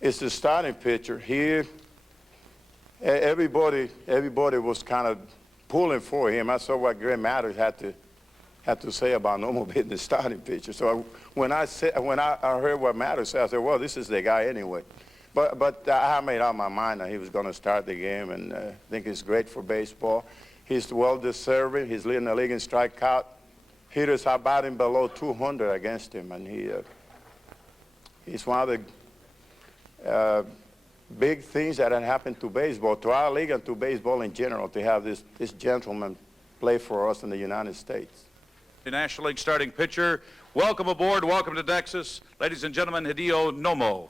is the starting pitcher. Everybody was kind of pulling for him. I saw what Greg Matters had to say about NOMO being the starting pitcher. So when I heard what Matters said, I said, well, this is the guy anyway. But I made up my mind that he was going to start the game, and I think it's great for baseball. He's well-deserving. He's leading the league in strikeout. Hitters are batting below 200 against him, and he's one of the big things that had happened to baseball, to our league and to baseball in general, to have this gentleman play for us in the United States. The National League starting pitcher, welcome aboard, welcome to Texas. Ladies and gentlemen, Hideo NOMO.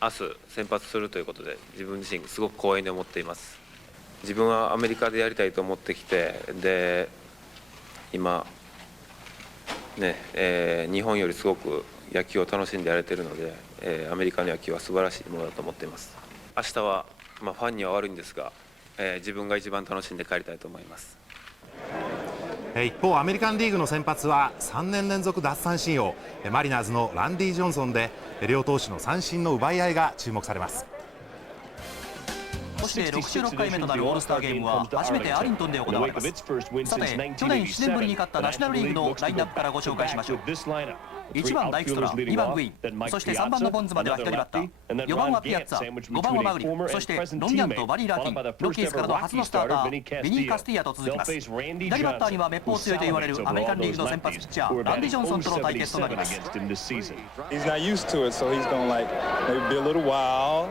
明日先発するということで自分自身すごく光栄に思っています。自分はアメリカでやりたいと思ってきて、で今ね、日本よりすごく野球を楽しんでやれているので、アメリカの野球は素晴らしいものだと思っています。明日は、ファンには悪いんですが、自分が一番楽しんで帰りたいと思います。一方、アメリカンリーグの先発は3年連続奪三振王マリナーズのランディー・ジョンソンで、両投手の三振の奪い合いが注目されます。そして66回目となるオールスターゲームは初めてアーリントンで行われます。さて、去年7年ぶりに勝ったナショナルリーグのラインナップからご紹介しましょう。1番ダイクストラ、2番グイーン、そして3番のボンズまでは左バッター、4番はピアッツァ、5番はマグリ、そしてロンギャンとバリー・ラーキン、ロッキーズからの初のスタータービニー・カスティーヤと続きます。左バッターにはめっぽう強いと言われるアメリカンリーグの先発ピッチャーランディ・ジョンソンとの対決となります。He's not used to it, so he's going to like maybe be a little wild,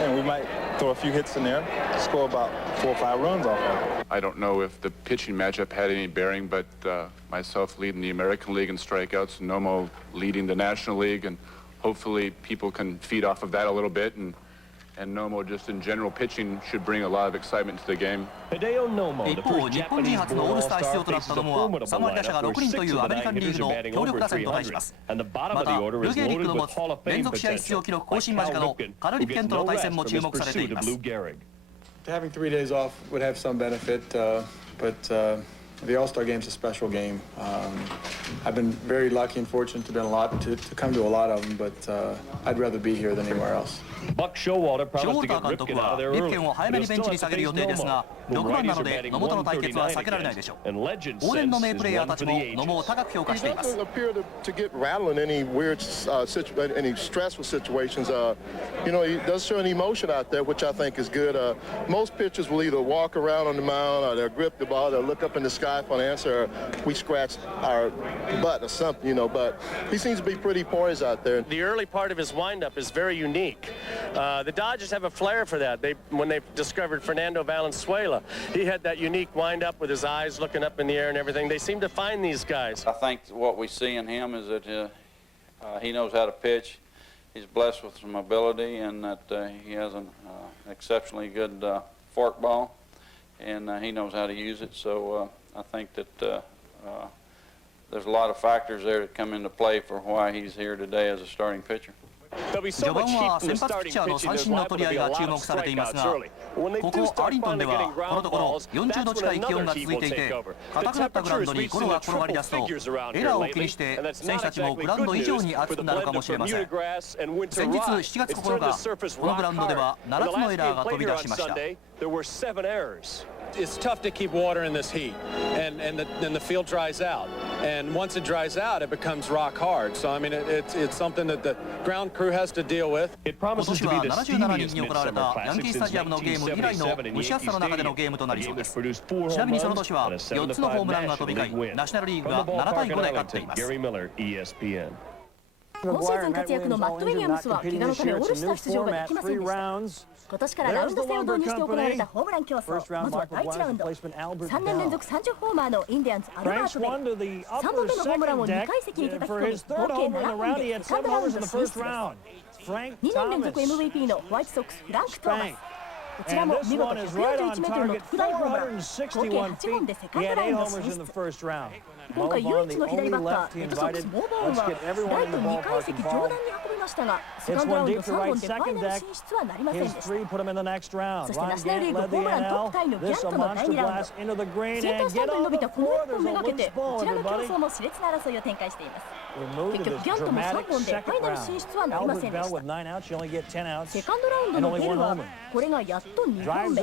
and we might throw a few hits in there, score about 4 or 5 runs off of it. I don't know if the pitching matchup had any bearing, but myself leading the American League in strikeouts, NOMO leading the National League, and hopefully people can feed off of that a little bit, and NOMO just in general pitching should bring a lot of excitement to the game. 一方、日本人初のオールスター出場となったノモは3割打者が6人というアメリカンリーグの強力打線と対します。また、ルゲーリックの持つ連続試合出場記録更新間近のカル・リプケンとの対戦も注目されています。Having 3 days off would have some benefit, but the All-Star Game is a special game. I've been very lucky and fortunate to come to a lot of them, but I'd rather be here than anywhere else. ショーウォルター監督はリプケンを早めにベンチに下げる予定ですが、6番なので野茂との対決は避けられないでしょう。往年の名プレーヤーたちも野茂を高く評価しています。Any stressful situations, he does show an emotion out there, which I think is good. Most pitchers will either walk around on the mound, or they'll grip the ball, they'll look up in the sky for an answer, or we scratch our butt or something, but he seems to be pretty poised out there. The early part of his windup is very unique. The Dodgers have a flair for that. When they discovered Fernando Valenzuela, he had that unique windup with his eyes looking up in the air and everything. They seem to find these guys. I think what we see in him is that he knows how to pitch. He's blessed with some ability, and that he has an exceptionally good fork ball, and he knows how to use it. So I think that there's a lot of factors there that come into play for why he's here today as a starting pitcher. 序盤は先発ピッチャーの三振の取り合いが注目されていますが、ここアーリントンではこのところ40度近い気温が続いていて、硬くなったグラウンドにゴロが転がり出すとエラーを気にして選手たちもグラウンド以上に熱くなるかもしれません。先日7月9日、このグラウンドでは7つのエラーが飛び出しました。It's tough to keep water in this heat, and then the field dries out. And once it dries out, it becomes rock hard. So I mean, it's something that the ground crew has to deal with. 今年は77人に行われたヤンキースタジアムのゲーム以来の蒸し暑さの中でのゲームとなりそうです。ちなみにその年は4つのホームランが飛び交い、ナショナルリーグが7対5で勝っています。今シーズン活躍のマット・ウィリアムスは怪我のためオールスター出場ができませんでした。今年からラウンド制を導入して行われたホームラン競争、まずは第1ラウンド、3年連続30ホーマーのインディアンズアルバート・ベイ、3本目のホームランを2階席に叩き込み、合計7本でセカンドラウンド進出です。2年連続 MVP のホワイトソックスフランク・トーマス、こちらも見事141メートルの特大ホームラン、合計8本でセカンドラウンド進出。今回唯一の左バッター、レッドソックスモーボーンはライト2階席上段に運びましたが、セカンドラウンド3本でファイナル進出はなりませんでした。そしてナショナルリーグホームラントップタイのギャントの第2ラウンド、センタースタンドに伸びたこの1本めがけて、こちらの競争も熾烈な争いを展開しています。結局ギャントも3本でファイナル進出はなりませんでした。セカンドラウンドのベルはこれがやっと2本目。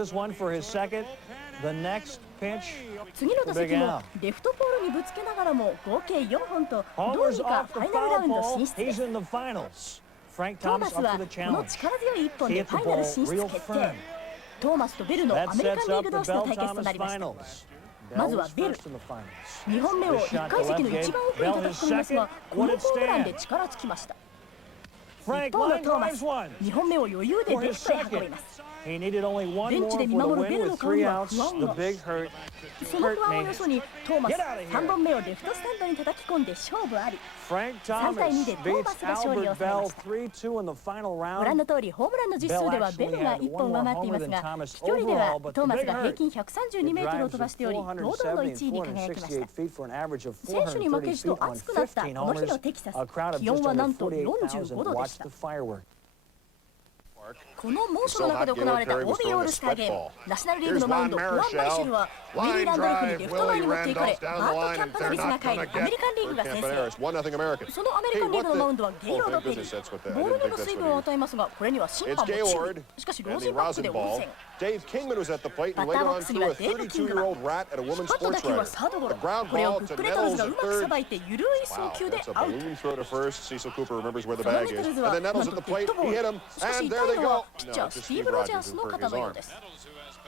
次の打席もレフトポールにぶつけながらも合計4本とどうにかファイナルラウンド進出です。トーマスはこの力強い1本でファイナル進出決定。トーマスとベルのアメリカンリーグ同士の対決となりました。まずはベル、2本目を1階席の一番奥に叩き込みますが、このホームランで力尽きました。一方のトーマス、2本目を余裕でレフトへ運びます。ベンチで見守るベルの顔には不安が。その不安をよそにトーマス3本目をレフトスタンドに叩き込んで勝負あり。3対2でトーマスが勝利を収めました。ご覧の通りホームランの実数ではベルが1本上回っていますが、飛距離ではトーマスが平均132メートルを飛ばしており、堂々の1位に輝きました。選手に負けじと暑くなったこの日のテキサス、気温はなんと45度でした。この猛暑の中で行われた MLB オールスターゲーム、ナショナルリーグのマウンド、フアン・マルシェルはウィリー・ランドルフにレフト前に持っていかれ、バート・キャンプのミスが返り、アメリカンリーグが先制。そのアメリカンリーグのマウンドはゲイロード・ペリー。ボールの水分を与えますが、これには審判も注意。しかしロージンバックで応戦。バッターボックスにはデーブ・キングが、バット打球はサードゴロ。これをブックレトルズがうまくさばいて緩い送球でアウト。そのミトルズはなんとデッドボール。しかし痛いのはピッチャースティーブ・ロジャースの肩のようです。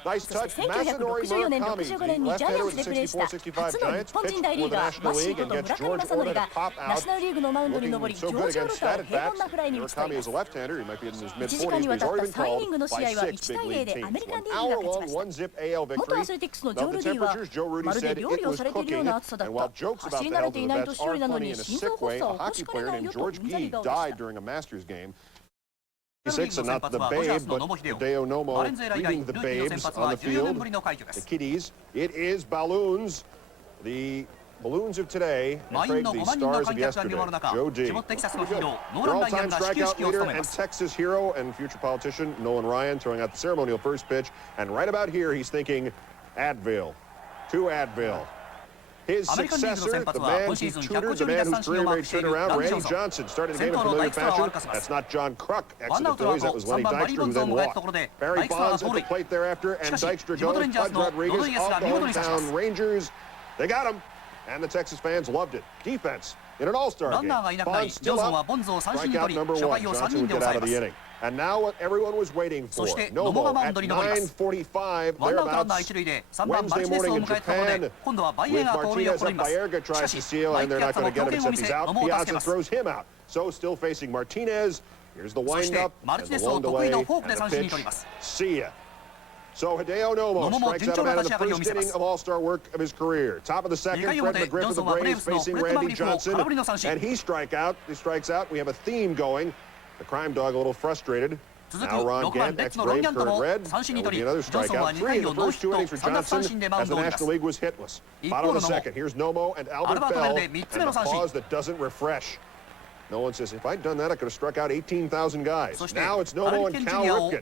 そして1964年、65年にジャイアンツでプレーした初の日本人大リーガー、マッシーこと村上正則がナショナルリーグのマウンドに上り、ジョージ・オルタを平凡なフライに打ち取ります。1時間にわたった3イニングの試合は1対0でアメリカンリーグが勝ちました。元アスレティックスのジョー・ルディはまるで料理をされているような暑さだった。走り慣れていない年寄りなのに心臓発作を起こしかねないよとうんざり顔でした。and not the Babe, but Hideo Nomo leading the Babes on the field. The Kitties. It is Balloons. The Balloons of today and Craig, the stars of yesterday. Joe D. Your all-time strikeout leader and Texas hero and future politician Nolan Ryan throwing out the ceremonial first pitch. And right about here, he's thinking Advil. To Advil. His successor, the man he tutored, the man whose career made turn around, Randy Johnson, started the game in familiar fashion. That's not John Kruk, exited Phillies. That was Lenny Dykstra, who then walked. Barry Bonds at the plate thereafter, and Dykstra going. Bud Rodriguez off the hometown Rangers. They got him, and the Texas fans loved it. Defense in an All-Star game. Bonds still up. Strikeout number one. Johnson would get out of the inning. And now what everyone was waiting for. NOMO at 9:45, thereabouts. Wednesday morning in Japan. With Martinez up, Baerga tries to steal, and they're not going to get him except he's out. Piazza throws him out. So still facing Martinez. Here's the windup and the long delay and the pitch. See ya. So Hideo Nomo strikes out a man in the first inning of All-Star work of his career. Top of the second, Fred McGriff of the Braves facing Randy Johnson. And he strikes out. We have a theme going. The crime dog a little frustrated. Now Ron Gant, ex-Brave, current Red. That would be another strikeout. 3 in the first 2 innings for Johnson as the National League was hitless. Bottom of the second, here's Nomo and Albert Bell, and a pause that doesn't refresh. Nolan says, if I'd done that, I could have struck out 18,000 guys. Now it's Nomo and Cal Ripken.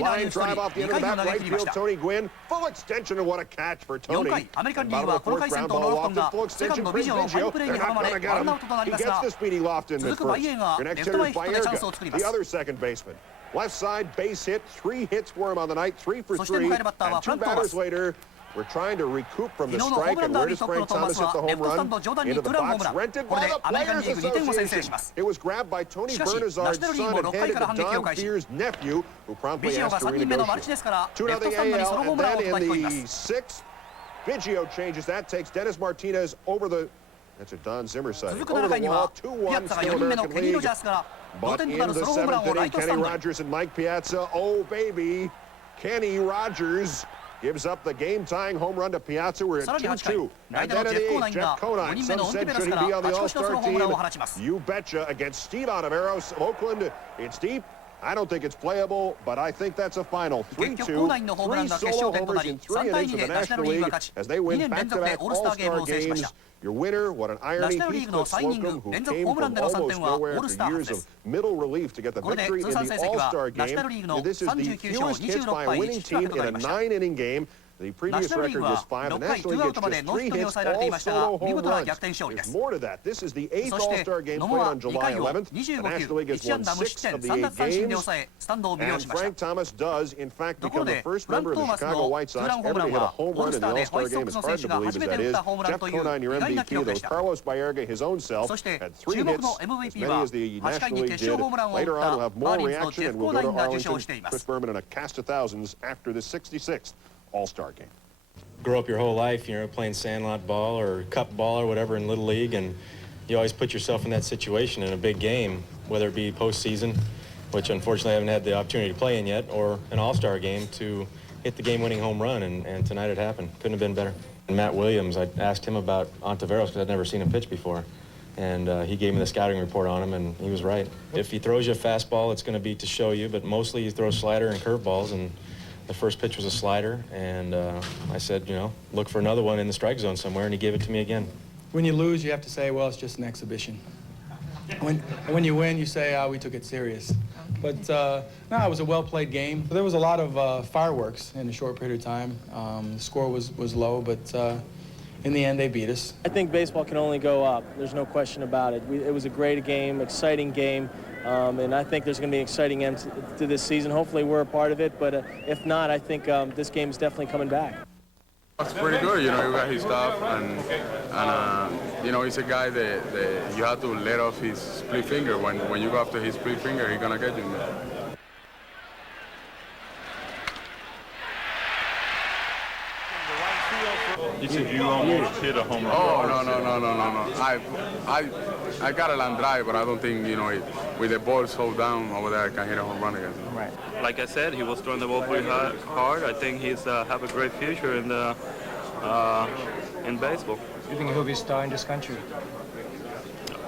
Line drive off the end of the back, right field, Tony Gwynn. Full extension, and what a catch for Tony. And bottom of the fourth, ground ball lofted, full extension, Chris Biggio. They're not going to get him. He gets the speedy loft in mid first. Your next hitter is Baerga, the other second baseman. Left side, base hit, 3 hits for him on the night, 3 for 3. And 2 batters later, we're trying to recoup from the strike, and where does Frank Thomas hit the home run? Into the box, rented by the Players Association. It was grabbed by Tony Bernazard's son and handed to Don Fear's nephew, who promptly asked to renegotiate. 2-0 AL, and then in the 6th, Biggio changes that, takes Dennis Martinez over the, that's a Don Zimmer side, over the wall, 2-1, still American League. But in the 7th inning, Kenny Rogers and Mike Piazza, oh baby, Kenny Rogers gives up the game-tying home run to Piazza. We're at 2-2. And then in the 8th, Jeff Conine. Some said, should he be on the All-Star team? You betcha. Against Steve Ontiveros of Oakland. It's deep. I don't think it's playable, but I think that's a final 3-2. 3 solo homers in 3 innings of the National League as they win back-to-back All-Star games. Your winner, what an irony, Heathcliff Slocum, who came from almost nowhere after years of middle relief to get the victory in the All-Star game. And this is the fewest hits by a winning team in a 9-inning game. The previous record was 5. The National League gets just 3 hits, all solo home runs. There's more to that. This is the 8th All-Star game played on July 11th. The National League has won 6 of the 8 games. And Frank Thomas does, in fact, become the first member of the Chicago White Sox ever to hit a home run in the All-Star game. As hard to believe as that is. Jeff Conine, your MVP, though Carlos Baerga, his own self, had 3 hits, as many as the National League did. Later on, we'll have more reaction, and we'll go to Arlington. Chris Berman and a cast of thousands after the 66th All-Star game. Grow up your whole life, you know, playing sandlot ball or cup ball or whatever in Little League, and you always put yourself in that situation in a big game, whether it be postseason, which unfortunately I haven't had the opportunity to play in yet, or an All-Star game to hit the game-winning home run, and tonight it happened. Couldn't have been better. And Matt Williams, I asked him about Ontiveros because I'd never seen him pitch before, and he gave me the scouting report on him, and he was right. If he throws you a fastball, it's going to be to show you, but mostly he throws slider and curveballs, and the first pitch was a slider, and I said, you know, look for another one in the strike zone somewhere, and he gave it to me again. When you lose, you have to say, well, it's just an exhibition. When you win, you say, we took it serious. But no, it was a well-played game. There was a lot of fireworks in a short period of time. The score was low, but in the end, they beat us. I think baseball can only go up. There's no question about it. It was a great game, exciting game. And I think there's going to be an exciting end to this season. Hopefully we're a part of it, but if not, I think this game is definitely coming back. It's pretty good, you know, you got his stuff, and you know, he's a guy that you have to let off his split finger. When you go after his split finger, he's going to get you. You said you almost hit a home run. Oh, no. I got a line drive, but I don't think, you know, with the ball so down over there, I can hit a home run against him. Right. Like I said, he was throwing the ball pretty hard. I think he's have a great future in baseball. You think he'll be a star in this country?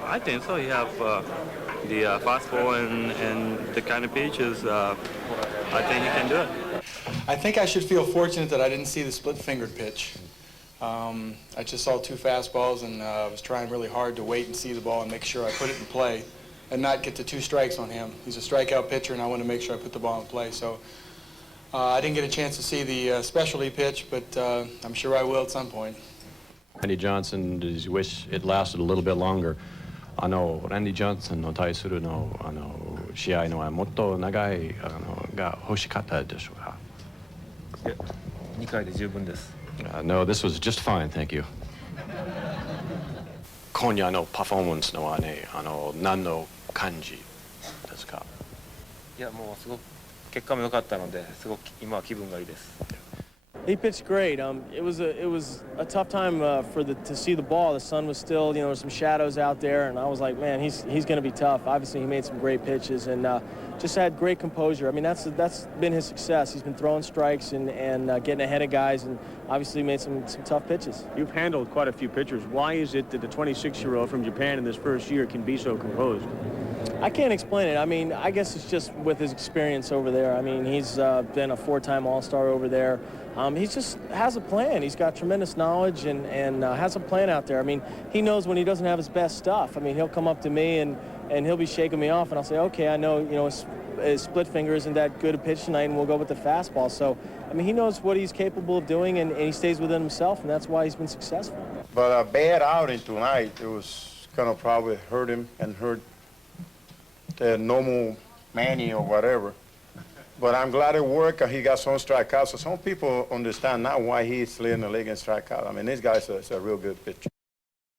I think so. He have the fastball and the kind of pitches. I think he can do it. I think I should feel fortunate that I didn't see the split-fingered pitch. I just saw 2 fastballs, and I was trying really hard to wait and see the ball and make sure I put it in play and not get to 2 strikes on him. He's a strikeout pitcher, and I want to make sure I put the ball in play. So I didn't get a chance to see the specialty pitch, but I'm sure I will at some point. Randy Johnson, does he wish it lasted a little bit longer? Randy Johnson の対するの試合のはもっと長いが欲しかったでしょうか。2回で十分です。No, this was just fine, thank you. 今夜のパフォーマンスのはね、何の感じですか？いや、もうすごく結果も良かったので、すごく今は気分がいいです。He pitched great. It was a tough time to see the ball. The sun was still, you know, there's some shadows out there, and I was like, man, he's going to be tough. Obviously, he made some great pitches and just had great composure. I mean, that's been his success. He's been throwing strikes and getting ahead of guys, and obviously made some tough pitches. You've handled quite a few pitchers. Why is it that the 26-year-old from Japan in this first year can be so composed? I can't explain it. I mean, I guess it's just with his experience over there. I mean, he's been a 4-time All-Star over there. He just has a plan. He's got tremendous knowledge and has a plan out there. I mean, he knows when he doesn't have his best stuff. I mean, he'll come up to me and he'll be shaking me off, and I'll say, okay, I know, you know, his split finger isn't that good a pitch tonight, and we'll go with the fastball. So, I mean, he knows what he's capable of doing, and he stays within himself, and that's why he's been successful. But a bad outing tonight, it was going to probably hurt him and hurt the normal MANIA or whatever. But I'm glad it worked. He got some strikeouts. So some people understand now why he's leading the league in strikeouts. I mean, this guy's a real good pitcher.